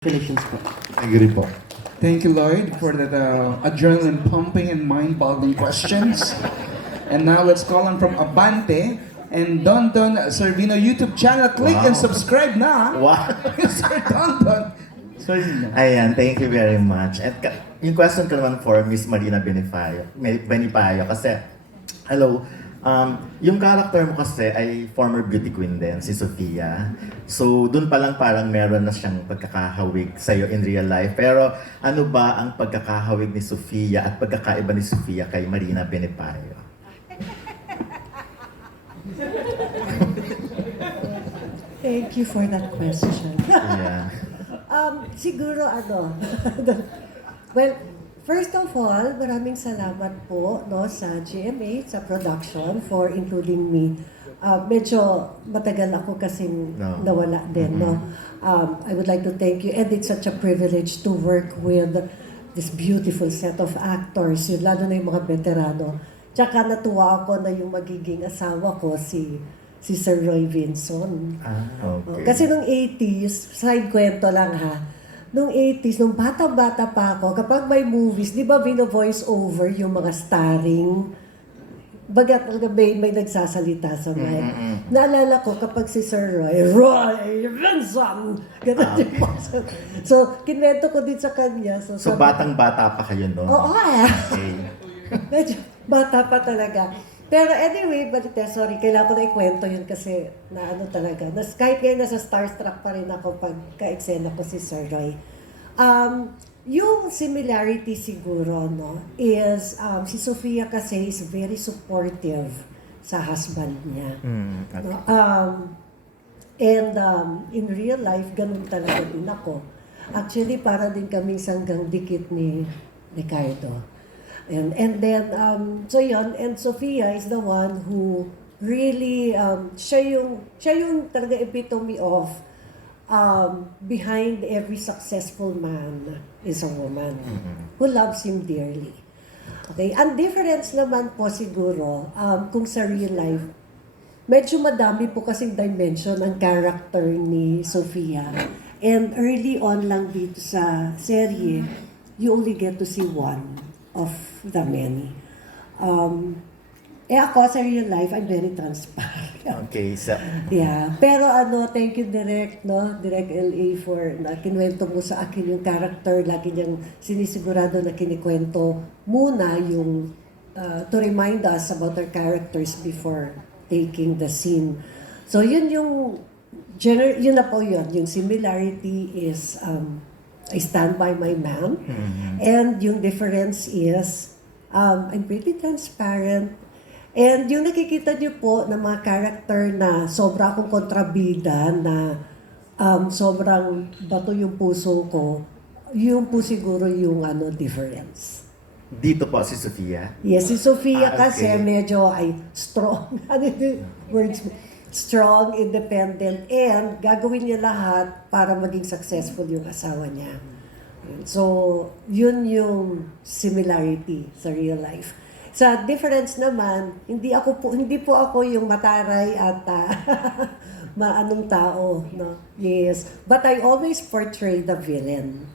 Congratulations po. Agree po. Thank you, Lloyd, for that adrenaline pumping and mind-boggling questions. And now let's call on from Abante and Don Servino YouTube channel. Click and subscribe na. Wow. Sir Don Servino. Ayan, thank you very much. At yung question ko naman for Miss Marina Benipayo kasi, hello, yung character mo kasi ay former beauty queen din, si Sofia. So, dun pa lang parang meron na siyang pagkakahawig sa'yo in real life. Pero ano ba ang pagkakahawig ni Sofia at pagkakaiba ni Sofia kay Marina Benipayo? Thank you for that question. Yeah. Siguro well, first of all, maraming salamat po sa GMA, sa production for including me. Medyo matagal ako kasing nawala din, no? I would like to thank you, and it's such a privilege to work with this beautiful set of actors, lalo na yung mga veterano. Tsaka natuwa ako na yung magiging asawa ko, si Sir Roy Vinson. Okay. Kasi nung 80s, side kwento lang ha, nung 80s, nung bata-bata pa ako, kapag may movies, di ba voice over yung mga starring, bagat may nagsasalita sa mic. Naalala ko kapag si Sir Roy Vinson! Ganun yung boses. So, kinwento ko din sa kanya. So, batang-bata pa kayo, no? Oo, Okay. medyo bata pa talaga. Pero anyway, sorry, kailangan ko na ikwento yun kasi na ano talaga. Kahit ngayon nasa starstruck pa rin ako pag ka-eksena ko si Sir Roy. Yung similarity siguro, no, is si Sofia kasi is very supportive sa husband niya. Okay. No? In real life, ganun talaga din ako. Actually, para din kaming sanggang dikit ni Ricardo. And then, so yun, and Sofia is the one who really, siya yung talaga epitome of behind every successful man is a woman who loves him dearly. Okay, ang difference naman po siguro, kung sa real life, medyo madami po kasing dimension ang character ni Sofia. And early on lang dito sa serye, you only get to see one of the many. Ako sa real life, I'm very transparent. Okay, so... Yeah. Pero thank you Direk, no? Direk LA for kinuwento mo sa akin yung character. Lagi niyang sinisigurado na kinikwento muna yung to remind us about our characters before taking the scene. So yun yung yun na po yun. Yung similarity is I stand by my man. And yung difference is I'm pretty transparent. And yung nakikita niyo po na mga character na sobra akong kontrabida na sobrang bato yung puso ko, yung po siguro yung difference. Dito po si Sofia? Yes, si Sofia kasi Okay. medyo ay strong. Ano yung words? Strong, independent, and gagawin niya lahat para maging successful yung asawa niya. So, yun yung similarity sa real life. Sa difference naman, hindi po ako yung mataray at maanong tao, no? Yes, but I always portray the villain.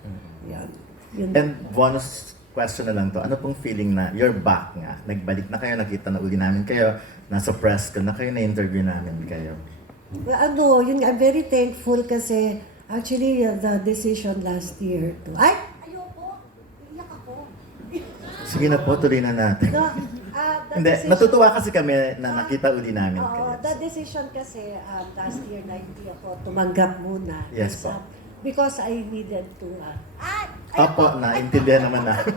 Yan. Yun. And bonus question na lang to. Ano pong feeling na you're back nga? Nagbalik na kayo, nakita na uli namin kayo, nasa press ko na kayo, na-interview namin kayo. Yun, I'm very thankful kasi actually the decision last year to... Ay! Ayoko! Iyak ako. Sige na po, tuloy na natin. No, Hindi, natutuwa kasi kami na nakita uli namin kayo. The decision kasi last year na hindi ako tumanggap muna. Yes po. Because I needed to... Opo, naintindihan naman namin.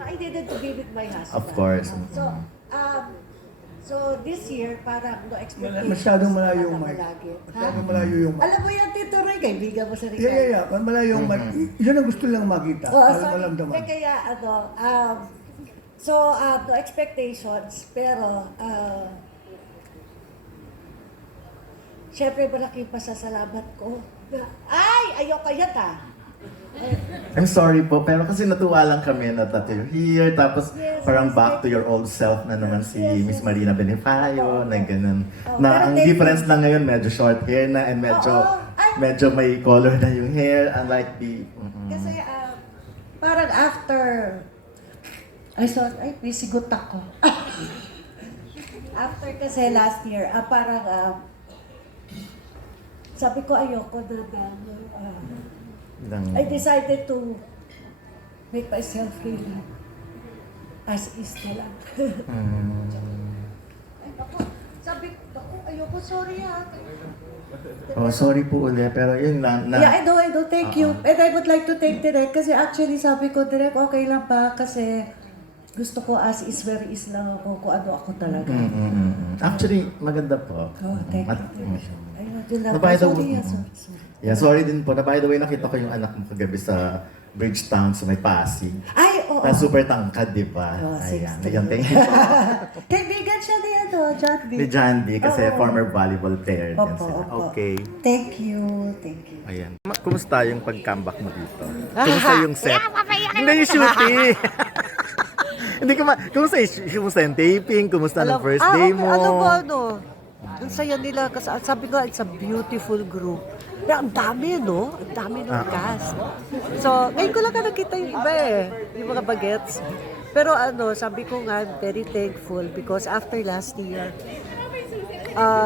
I needed to be with my husband. Of course. So this year, parang no expectations. Masyadong malayo yung mic. Palagi. Masyadong malayo yung mic. Alam mo yan, Tito Ray, kaibigan mo sa Ricardo. Yeah. Malayo yung mic. Yun ang gusto lang makita. Oo, Alam sorry. malamdaman. Kaya no expectations, pero syempre malaking pasasalamat ko na, ayoko yan I'm sorry po, pero kasi natuwa lang kami na that you're here, tapos Yes, parang yes, back to your old self na naman si Yes, Miss yes. Marina Benifayo, na ganun. Oh, Na pero ang thank difference lang ngayon, medyo short hair na and medyo Oo, medyo may color na yung hair, unlike the... Kasi parang after, I thought, ay, may sigot ako. After kasi last year, parang, sabi ko ayoko na, I decided to make myself really as is na lang. Ay, sabi ko, ayoko, sorry ha. Oh, sorry po ulit, pero yun lang. Yeah, I know, thank you. And I would like to thank Direk kasi actually sabi ko, Direk, okay lang ba? Kasi gusto ko as is, where is lang ako, kung ano ako talaga. Actually, maganda po. Oh, thank you. Ayun, yun lang. By the Sorry, way, sorry. yeah, sorry din po. By the way, nakita ko yung anak mo kagabi sa Bridgetown sa may Pasig. Ay, oo. Na super tangkad, di ba? Oh, Ayan. 60. Ayun, thank you. Kaibigan siya ni John B. Ni Jandy, kasi Oo. former volleyball player din Opo, sila. opo. Okay. Thank you. Ayan. Kumusta yung pag-comeback mo dito? Kumusta yung set? Hindi yung shooting. Hindi kumusta yung taping? Kumusta ng first day mo? Ang saya nila kasi sabi ko, it's a beautiful group. Pero ang dami, no? Ang dami ng cast. So, ngayon ko lang nakita yung iba yung mga bagets. Pero sabi ko nga, very thankful because after last year,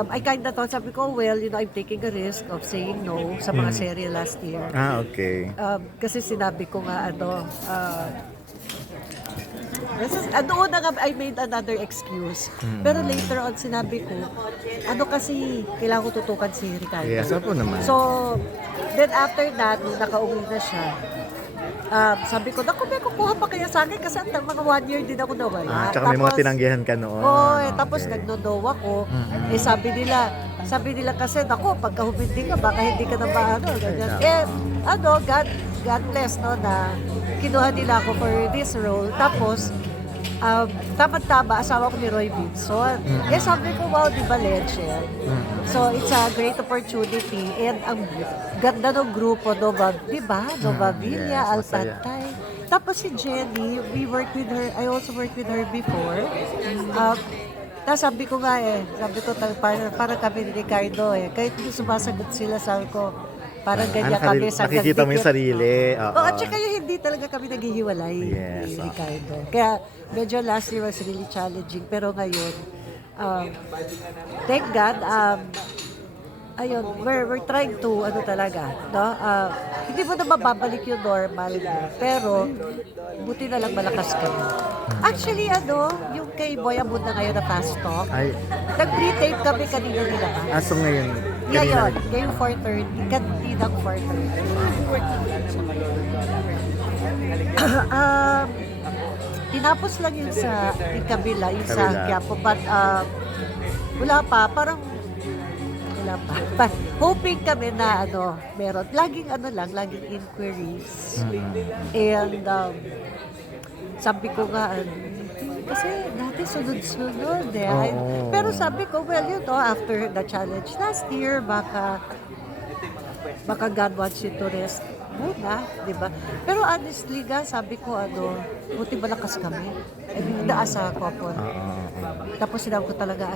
I kind of thought, sabi ko, well, I'm taking a risk of saying no sa mga serye last year. Okay. Kasi sinabi ko nga, doon na nga, I made another excuse. Pero later on, sinabi ko, kasi, kailangan ko tutukan si Ricardo. Yes, po naman. So, then after that, nung nakauwi na siya, sabi ko, naku, may kukuha pa kaya sa akin kasi mga 1 year din ako nawala. Tsaka may mga tinanggihan ka noon. Tapos nagno-no ako. Sabi nila kasi, naku, pagka humindi ka, baka hindi ka na maano. Ganyan. God bless, no, na kinuha nila ako for this role. Tapos, tama-tama, asawa ko ni Roy Vinson. Sabi ko, wow, di ba, legend? So, it's a great opportunity. And ang ganda ng grupo, Nova, di ba? Nova Villa, yes, masaya. Alpantay. Tapos si Jenny, we worked with her, I also worked with her before. Sabi ko nga sabi ko parang kami ni Ricardo kahit hindi sumasagot sila, sabi ko, parang ganyan kami sa nakikita mo yung sarili. at saka yung hindi talaga kami naghihiwalay Yes, ni Ricardo. Kaya medyo last year was really challenging, pero ngayon, thank God, ayun, we're trying to, talaga, no? Hindi mo na mababalik yung normal mo, pero buti na lang malakas kami. Actually, yung kay Boy Abud na ngayon na fast talk, nag-pre-tape kami kanina nila. So ngayon, Ngayon, ngayong 4:30, kaninang 4:30. Tinapos lang yun sa kabila, yung sa Quiapo, but wala pa, parang wala pa. Hoping kami na meron. Laging laging inquiries. And sabi ko nga, kasi dati sunod-sunod Pero sabi ko, well, after the challenge last year, baka God wants you to rest muna, di ba? Pero honestly, sabi ko, buti malakas kami. Naasa ko po. Tapos sinabi ko talaga,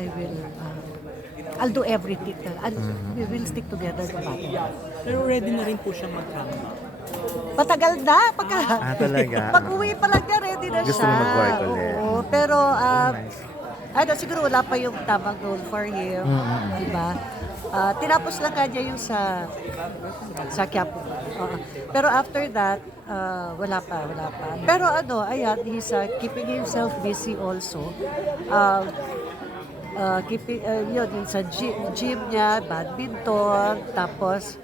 I'll do everything. We will stick together no matter what. Pero ready na rin po siya mag-comeback. Matagal na. talaga. Pag-uwi pa lang niya, ready na siya. Gusto mo mag-work ulit. Oo, pero, siguro wala pa yung tamang role for him. Diba? Tinapos lang kanya yung sa Quiapo. Pero after that, wala pa. Pero ayan, he's keeping himself busy also. Keeping, yun, sa gym niya, badminton, tapos,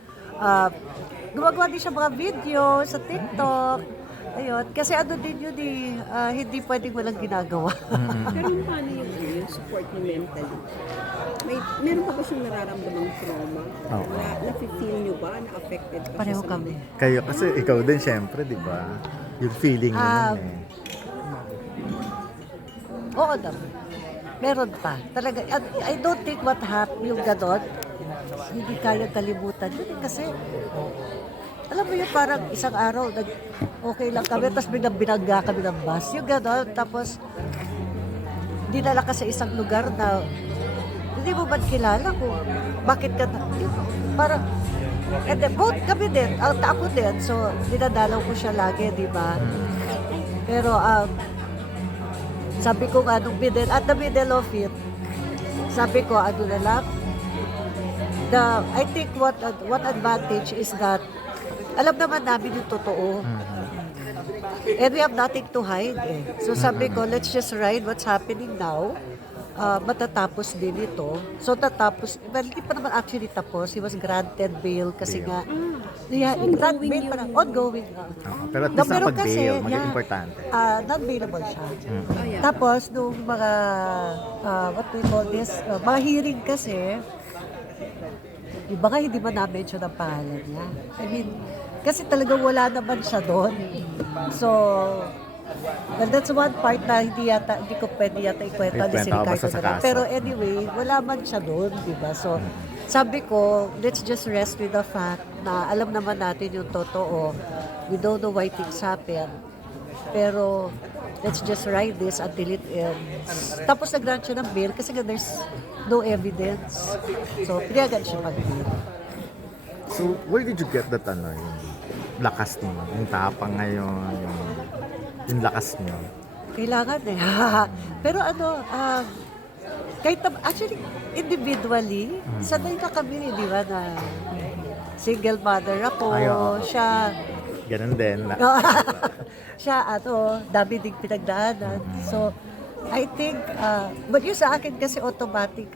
gumagawa din siya mga video sa TikTok. Ayun, kasi din yun hindi pwedeng walang ginagawa. Pero paano yung support niyo mentally? Meron pa ba siyang nararamdamang trauma? Na-feel niyo ba? Na-affected pa Pareho siya sa kami. Kayo, kasi ikaw din syempre, di ba? Yung feeling mo yun Oo naman. Meron pa. Talaga, I don't think what happened, yung ganon, hindi kaya kalimutan. Yun kasi, alam mo yun, parang isang araw, okay lang kami, tapos biglang binangga kami ng bus. Yung ganon, tapos, dinala ka sa isang lugar na, hindi mo ba kilala kung bakit ka, parang, And then, both kami din, ako din, so dinadalaw ko siya lagi, di ba? Pero, sabi ko nga, nung middle, at the middle of it, sabi ko, ano na lang, I think what advantage is that, alam naman namin yung totoo. And we have nothing to hide eh. So sabi ko, let's just ride what's happening now. Matatapos din ito. So tatapos, well, hindi pa naman actually tapos. He was granted bail kasi nga, not bail pa lang, ongoing. Pero at least Pero napag-bail, kasi, maging-importante. non-bailable siya. Tapos, nung mga, what we call this, mga hearing kasi, yung baka hindi man na-mention ang pangalan niya. I mean, kasi talagang wala naman siya doon. So, well, that's one part na hindi ko pwede yata ikwento ni Ikwento, Ricardo basta sa na lang. kaso. Pero anyway, wala man siya doon, di ba? So, sabi ko, let's just rest with the fact na alam naman natin yung totoo. We don't know why things happen. Pero, let's just ride this until it ends. Tapos nag-grant siya ng bail kasi nga there's no evidence. So, pinayagan siya mag-bail. So, where did you get that yung lakas mo? Yung tapang ngayon, yung lakas mo? Kailangan eh. Pero kahit actually, individually, sanay na kami, di ba, na single mother ako, Ay, oo. siya, Ganun din. siya, dami ding pinagdaanan. So, I think, but yung sa akin kasi automatic,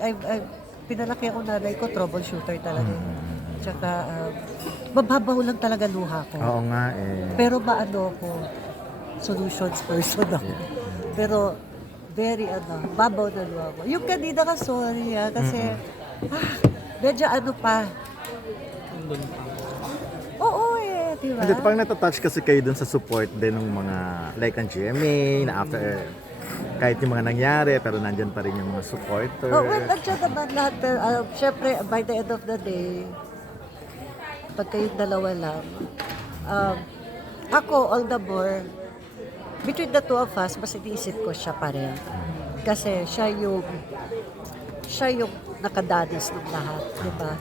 pinalaki ako nanay ko, troubleshooter talaga. Tsaka, mababaw lang talaga luha ko. Oo nga eh. Pero maano ko, solutions person ako. Pero, very babaw na luha ko. Yung kanina ka, sorry kasi, medyo pa. Oo diba? Hindi, parang natatouch kasi kayo dun sa support din ng mga, like ang GMA, na after, kahit yung mga nangyari, pero nandyan pa rin yung mga supporter. Oh, well, nandiyan naman lahat. Siyempre, by the end of the day, pag kayong dalawa lang, ako, all the more, between the two of us, mas iniisip ko siya pa rin. Kasi siya yung nakadanas ng lahat, di ba?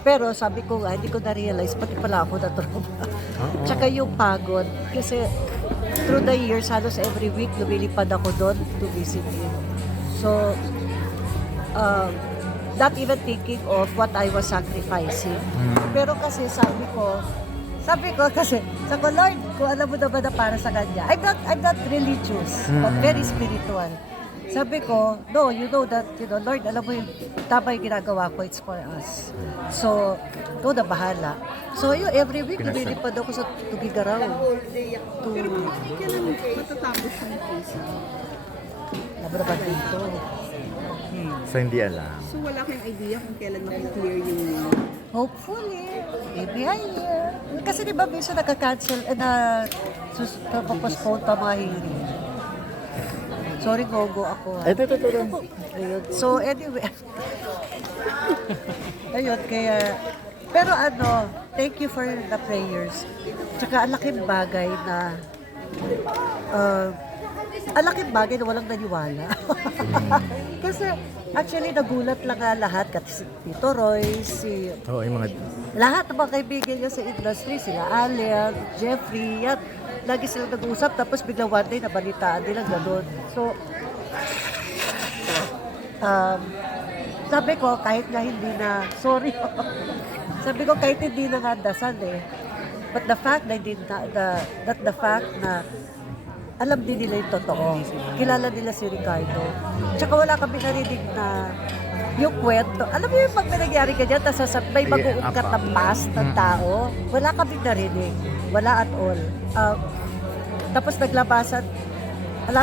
Pero sabi ko nga, hindi ko na-realize, pati pala ako na-trauma. Tsaka yung pagod, kasi through the years, halos every week, lumilipad ako doon to visit him. So, not even thinking of what I was sacrificing. Pero kasi sabi ko kasi, Lord, kung alam mo naman na para sa kanya, I'm not religious, but very spiritual. Sabi ko, no, you know that, Lord, alam mo yung tama yung ginagawa ko, it's for us. So, ikaw na bahala. So, every week, lumilipad ako sa Tugigaraw. Pero kailan matatapos yung case? Naman dito. So, hindi alam. So wala kayong idea kung kailan makiklear yung... Hopefully, maybe a year. Kasi di ba, minsan nagka-cancel, napapostpone pa mga hearing. Sorry, gogo ako. Ito. Ayun. So, anyway. Ayun, kaya... Pero thank you for the prayers. Tsaka ang laking bagay na... ang laking bagay na walang naniwala. Kasi, actually, nagulat lang nga lahat. Kasi si Tito Roy, Oo, yung mga... lahat ng mga kaibigan niya sa industry, sila Allen, Jeffrey, yan. Lagi silang nag-uusap, tapos bigla one day, nabalitaan nila gano'n. So, sabi ko, kahit nga hindi na, sorry, sabi ko, kahit hindi na nga dasal but the fact na the fact na alam din nila yung totoo. Kilala nila si Ricardo. Tsaka wala kami narinig na yung kwento. Alam mo yung pag may nangyari ka dyan, tapos may mag-uungkat ng past ng tao, wala kami narinig. Wala at all. Tapos naglabasan.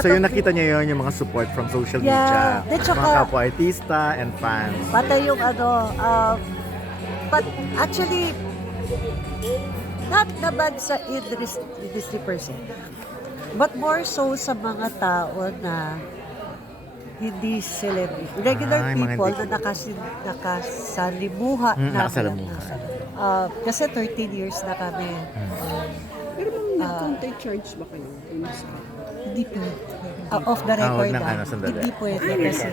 So yung nakita niyo yun, yung mga support from social media, mga kapwa-artista and fans. Pati yung but actually, not naman sa industry per se, but more so sa mga tao na hindi celebrity. Regular people na nakasalimuha Nakasalamuha. Kasi 13 years na kami. Pero nag-counter charge ba kayo? Hindi pwede. Off the record. Sandali. Hindi pwede kasi